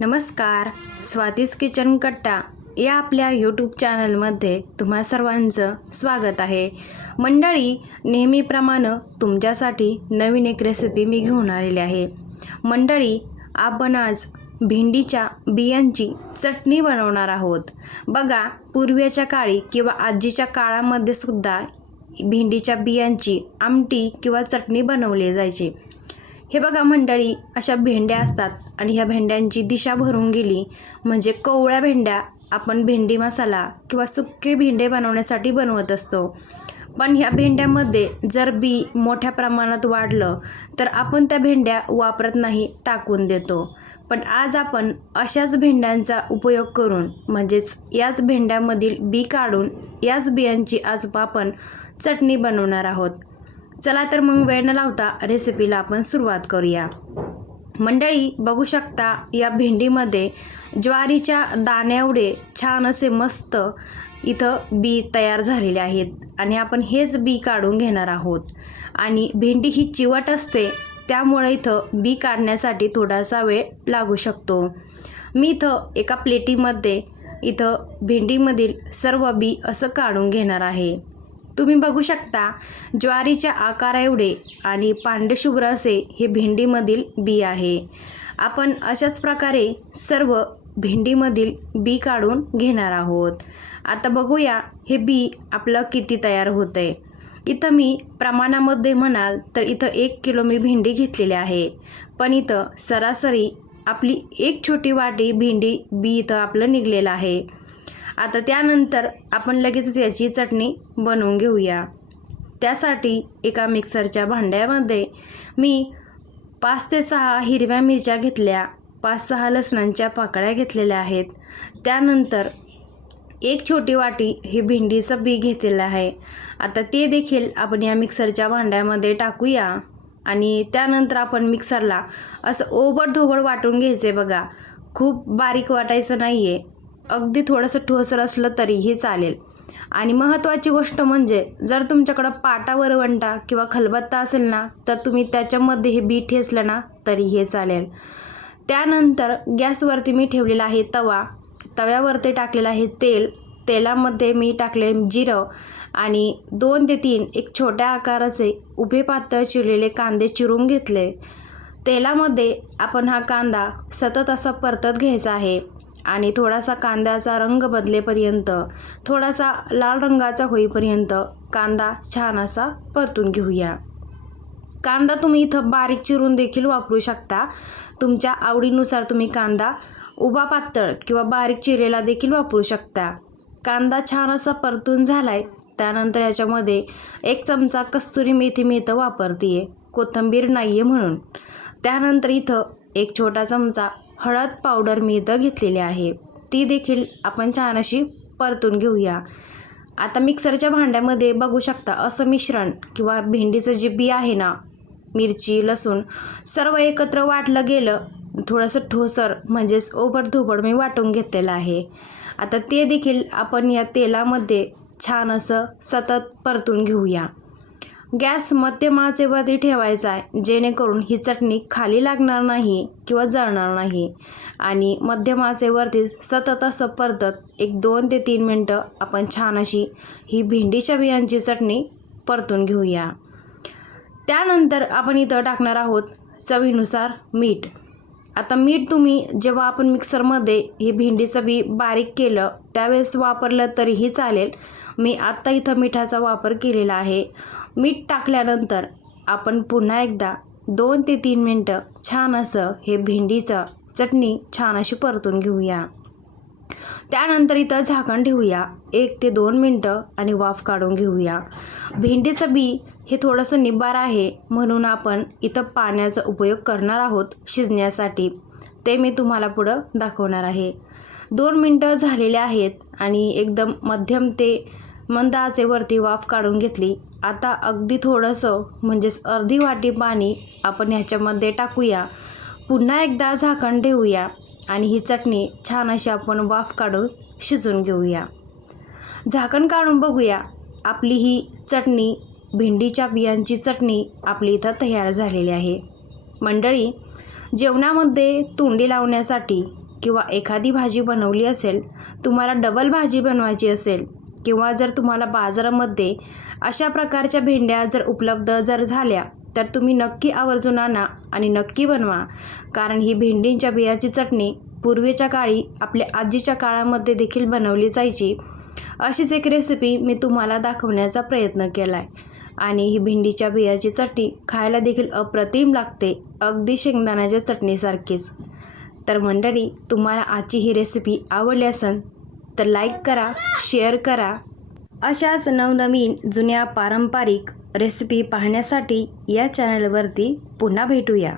नमस्कार स्वातीस किचन कट्टा या आपल्या यूट्यूब चॅनलमध्ये तुम्हा सर्वांचं स्वागत आहे. मंडळी नेहमीप्रमाणे तुमच्यासाठी नवीन एक रेसिपी मी घेऊन आलेली आहे. मंडळी आपण आज भेंडीच्या बियांची चटणी बनवणार आहोत. बघा पूर्वीच्या काळी किंवा आजीच्या काळामध्ये सुद्धा भेंडीच्या बियांची आमटी किंवा चटणी बनवली जायची. हे बघा मंडळी अशा भेंड्या असतात आणि ह्या भेंड्यांची दिशा भरून गेली म्हणजे कवळ्या भेंड्या आपण भेंडी मसाला किंवा सुके भेंडे बनवण्यासाठी बनवत असतो. पण ह्या भेंड्यामध्ये जर बी मोठ्या प्रमाणात वाढलं तर आपण त्या भेंड्या वापरत नाही टाकून देतो. पण आज आपण अशाच भेंड्यांचा उपयोग करून म्हणजेच याच भेंड्यामधील बी काढून याच बियांची आज आपण चटणी बनवणार आहोत. चला तर मग वेळ न लावता रेसिपीला आपण सुरुवात करूया. मंडळी बघू शकता या भेंडीमध्ये ज्वारीच्या दाण्यावडे छान असे मस्त इथं बी तयार झालेले आहेत आणि आपण हेच बी काढून घेणार आहोत. आणि भेंडी ही चिवट असते त्यामुळे इथं बी काढण्यासाठी थोडासा वेळ लागू शकतो. मी इथं एका प्लेटीमध्ये इथं भेंडीमधील सर्व बी असं काढून घेणार आहे. तुम्ही बघू शकता ज्वारीच्या आकारा एवढे आणि पांढरेशुभ्र असे हे भेंडीमधील बी आहे. आपण अशाच प्रकारे सर्व भेंडीमधील बी काढून घेणार आहोत. आता बघूया हे बी आपलं किती तयार होतं आहे इथं मी प्रमाणामध्ये म्हणाल तर इथं एक किलो मी भेंडी घेतलेली आहे. पण इथं सरासरी आपली एक छोटी वाटी भेंडी बी इथं आपलं निघलेलं आहे. आता त्यानंतर आपण लगेचच याची चटणी बनवून घेऊया. त्यासाठी एका मिक्सरच्या भांड्यामध्ये मी पाच ते सहा हिरव्या मिरच्या घेतल्या पाच सहा लसणांच्या पाकळ्या घेतलेल्या आहेत. त्यानंतर एक छोटी वाटी ही भेंडीचं बी घेतलेलं आहे. आता ते देखील आपण या मिक्सरच्या भांड्यामध्ये टाकूया आणि त्यानंतर आपण मिक्सरला असं ओबडधोबड वाटून घ्यायचे बघा. खूप बारीक वाटायचं नाही आहे अगदी थोडंसं ठोसर असलं तरीही चालेल. आणि महत्त्वाची गोष्ट म्हणजे जर तुमच्याकडं पाटा वरवंटा किंवा खलबत्ता असेल ना तर तुम्ही त्याच्यामध्ये हे बी ठेचलं ना तरी हे चालेल. त्यानंतर गॅसवरती मी ठेवलेला आहे तवा. तव्यावरती टाकलेलं आहे तेल. तेलामध्ये मी टाकले जिरं आणि दोन ते तीन एक छोट्या आकाराचे उभे पातळ चिरलेले कांदे चिरून घेतले. तेलामध्ये आपण हा कांदा सतत असा परतत घ्यायचा आहे. आणि थोडासा कांद्याचा रंग बदलेपर्यंत थोडासा लाल रंगाचा होईपर्यंत कांदा छान असा परतून घेऊया. कांदा तुम्ही इथं बारीक चिरून देखील वापरू शकता. तुमच्या आवडीनुसार तुम्ही कांदा उभा पातळ किंवा बारीक चिरेला देखील वापरू शकता. कांदा छान असा परतून झाला आहे त्यानंतर याच्यामध्ये एक चमचा कस्तुरी मेथी मी इथं वापरते आहे कोथिंबीर नाही आहे म्हणून. त्यानंतर इथं एक छोटा चमचा हळद पावडर मी इथं घेतलेली आहे. ती देखील आपण छान अशी परतून घेऊया. आता मिक्सरच्या भांड्यामध्ये बघू शकता असं मिश्रण किंवा भेंडीचं जे बी आहे ना मिरची लसूण सर्व एकत्र वाटलं गेलं थोडंसं ठोसर म्हणजेच ओबडधोबड मी वाटून घेतलेलं आहे. आता ते देखील आपण या तेलामध्ये छान असं सतत परतून घेऊया. गॅस मध्यमाचेवरती ठेवायचा आहे. जेणेकरून ही चटणी खाली लागणार नाही किंवा जळणार नाही. आणि मध्यमाचेवरती सतत असं परतत एक दोन ते तीन मिनटं आपण छान अशी ही भेंडीच्या बियांची चटणी परतून घेऊया. त्यानंतर आपण इथं टाकणार आहोत चवीनुसार मीठ. आता मीठ तुम्ही जेव्हा आपण मिक्सरमध्ये हे भेंडीचं बी बारीक केलं त्यावेळेस वापरलं तरीही चालेल. मी आत्ता इथं मिठाचा वापर केलेला आहे. मीठ टाकल्यानंतर आपण पुन्हा एकदा दोन ते तीन मिनटं छान असं हे भेंडीचं चटणी छान अशी परतून घेऊया. त्यानंतर इथं झाकण ठेवूया. एक ते दोन मिनटं आणि वाफ काढून घेऊया. भेंडीचं बी हे थोडंसं निबार आहे म्हणून आपण इथं पाण्याचा उपयोग करणार आहोत शिजण्यासाठी. ते मी तुम्हाला पुढं दाखवणार आहे. दोन मिनटं झालेले आहेत आणि एकदम मध्यम ते मंद आचेवरती वाफ काढून घेतली. आता अगदी थोडंसं म्हणजेच अर्धी वाटी पाणी आपण ह्याच्यामध्ये टाकूया. पुन्हा एकदा झाकण ठेवूया आणि ही चटणी छान अशी आपण वाफ काढून शिजून घेऊया. झाकण काढून बघूया. आपली ही चटणी भेंडीच्या बियांची चटणी आपली इथं तयार झालेली आहे. मंडळी जेवणामध्ये तोंडी लावण्यासाठी किंवा एखादी भाजी बनवली असेल तुम्हाला डबल भाजी बनवायची असेल किंवा जर तुम्हाला बाजारामध्ये अशा प्रकारच्या भेंड्या जर उपलब्ध जर झाल्या तर तुम्ही नक्की आवर्जून आणा आणि नक्की बनवा. कारण ही भेंडींच्या बियाची चटणी पूर्वीच्या काळी आपल्या आजीच्या काळामध्ये देखील बनवली जायची. अशीच एक रेसिपी मी तुम्हाला दाखवण्याचा प्रयत्न केला आहे आणि ही भेंडीच्या बियाची चटणी खायला देखील अप्रतिम लागते अगदी शेंगदाण्याच्या चटणीसारखीच. तर मंडळी तुम्हाला आजची ही रेसिपी आवडली असेल तर लाईक करा शेअर करा. अशाच नवनवीन जुन्या पारंपरिक रेसिपी पाहण्यासाठी या चॅनलवरती पुन्हा भेटूया.